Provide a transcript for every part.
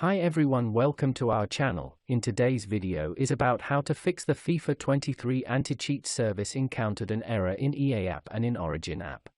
Hi everyone, welcome to our channel. In today's video is about how to fix the FIFA 23 anti-cheat service encountered an error in EA app and in Origin app.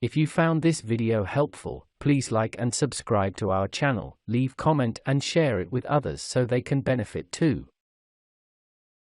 If you found this video helpful, please like and subscribe to our channel, leave comment and share it with others so they can benefit too.